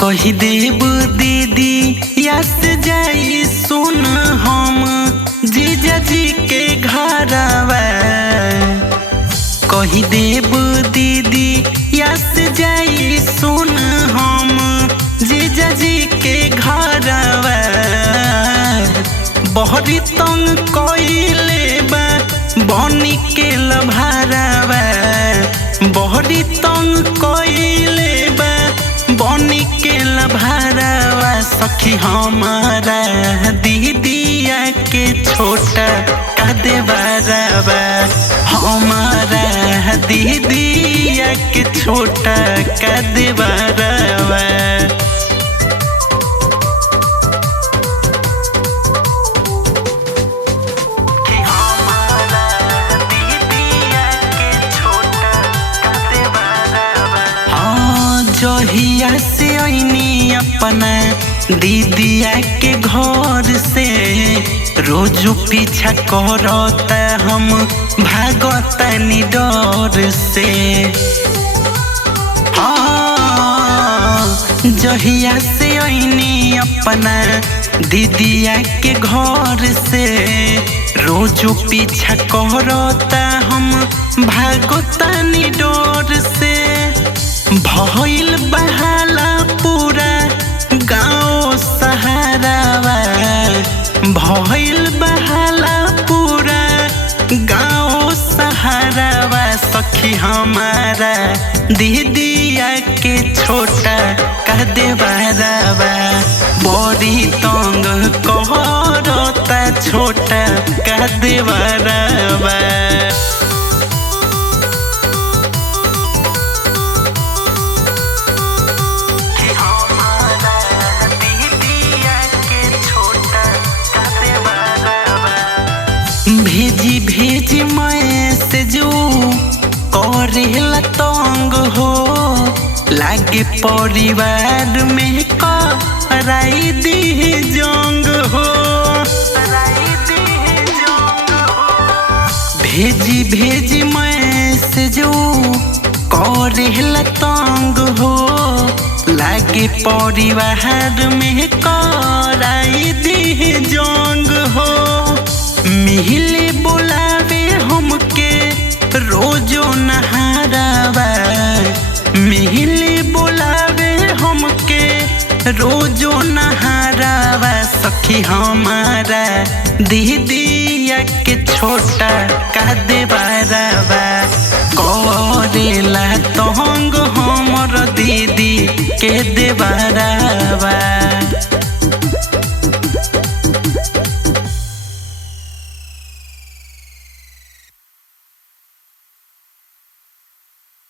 कही देव दीदी यस जाई सुन हम जीजा जी के घरवा। कही देव दीदी यस जाई सुन हम जीजा जी के घरवा। बहरी तंग कइले बा बनी के लभारवा। बहरी तंग कइले बा बनी के लभारवा। सखी हमारा दीदिया के छोटा कदेवरवा। हमारा दीदिया के छोटा कदेवरवा। जहिया से आईनी अपना दीदिया के घर से रोज पीछा करता हम भागता डर से। जहिया से आईनी अपना दीदिया के घर से रोज पीछा करता हम भागता डर से। भइल बहाला पूरा गाँव सहारावा। भइल बहाला पूरा गाँव सहारावा। सखी हमारा दीदिया के छोटा कदेवरवा। बड़ी तंग करता छोटा कदेवरवा। भेजी भेजी मैसेज करेला तंग हो लागे परिवार में कराई दी जंग हो। भेजी भेजी मैसेज करेला तंग हो लागे परिवार में कराई दी जंग हो। मिहिले बोलावे हमके रोजो नहारावा। मिहिले बोलावे हमके रोजो नहारावा। सखी हमारा दीदिया के छोटा कदेवरवा। करेला तंग हमर दीदी के देवरवा।